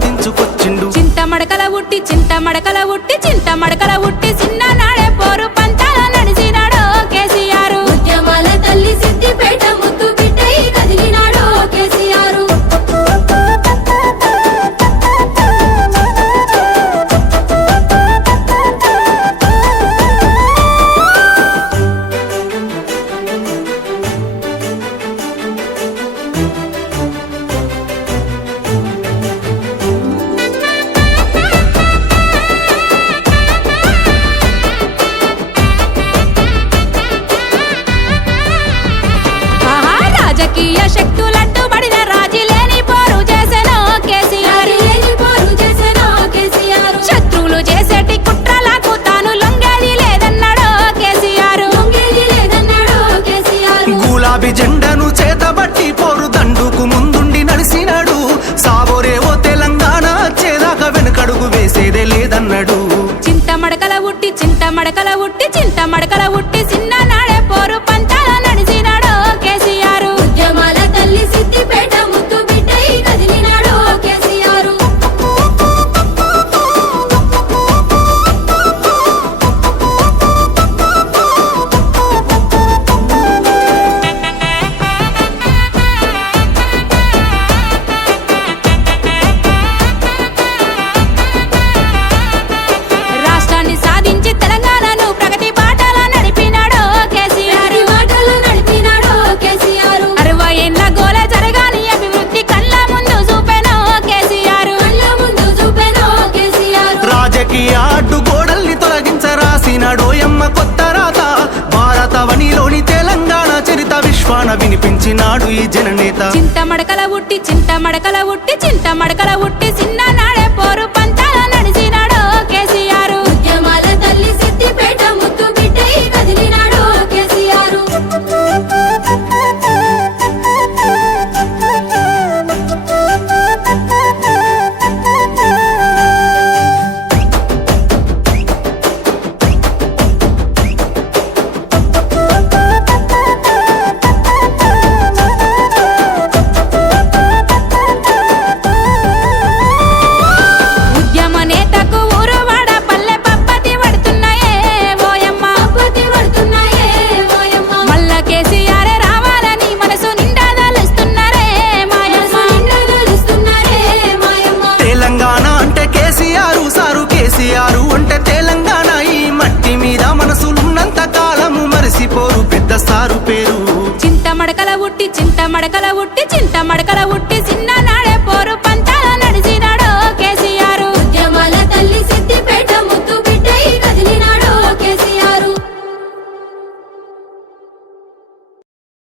సాధించుకొచ్చిండు చింత మడకల ఉట్టి చిన్ననాడే పోరు పంతాల నడిచినాడో కేసీఆర్ ఉద్యమాల తల్లి సిద్దిపేట ముద్దు బిడ్డై కదిలినాడో కేసీఆర్ రాజకీయ శక్తులట్టు పడిన రాజీ లేని పోరు చేసెనో కేసీఆర్ శత్రువులు చేసేటి కుట్రలకు తాను లొంగేది లేదన్నాడో కేసీఆర్ గులాబీ జెండను చేతబట్టి పోరు దండుకు ముందుండి నడిసినాడు సాబోరేవో తెలంగాణ చేదాకా వెనుకడుగు వేసేదే లేదన్నాడు చింత మడకల ఉట్టి చిన్ననాడే పోరు పంతాల నడిచినాడో కేసీఆర్ ఉద్యమాల తల్లి సిద్దిపేట ముద్దు బిడ్డై కదిలినాడో కేసీఆర్ రాష్ట్రాన్ని సాధించి తెలంగాణను ప్రగతి బాటలో నడిపినాడో కేసీఆర్ 60 ఏళ్ల గోల జరగాని అభివృద్ధి కళ్ళ ముందు చూపెనో కేసీఆర్ రాజకీయ అడ్డుగోడల్ని తొలగించరాసినాడోయమ్మ కొత్త రాత భారతవనిలోని తెలంగాణ చరిత విశ్వాన వినిపించినాడు ఈ జననేత చింత మడకల ఉట్టి చిన్ననాడే పోరు పంతాల నడిచినాడో కేసీఆర్ ఉద్యమాల తల్లి సిద్దిపేట ముద్దు బిడ్డై కదిలినాడో కేసీఆర్ ఉద్యమ నేతకు ఊరువాడ పల్లె పప్పతి పడుతున్నాయే ఓయమ్మ మల్ల కేసీఆర్ రావాలని మనసు నిండా దలుస్తున్నారే మాయమ్మ తెలంగాణ అంటే కేసీఆర్ సారు కేసీఆర్ అంటే తెలంగాణ ఈ మట్టి మీద మనసులున్నంత కాలము మరిసిపోరు పెద్ద సారు పేరు చింత మడకల ఉట్టి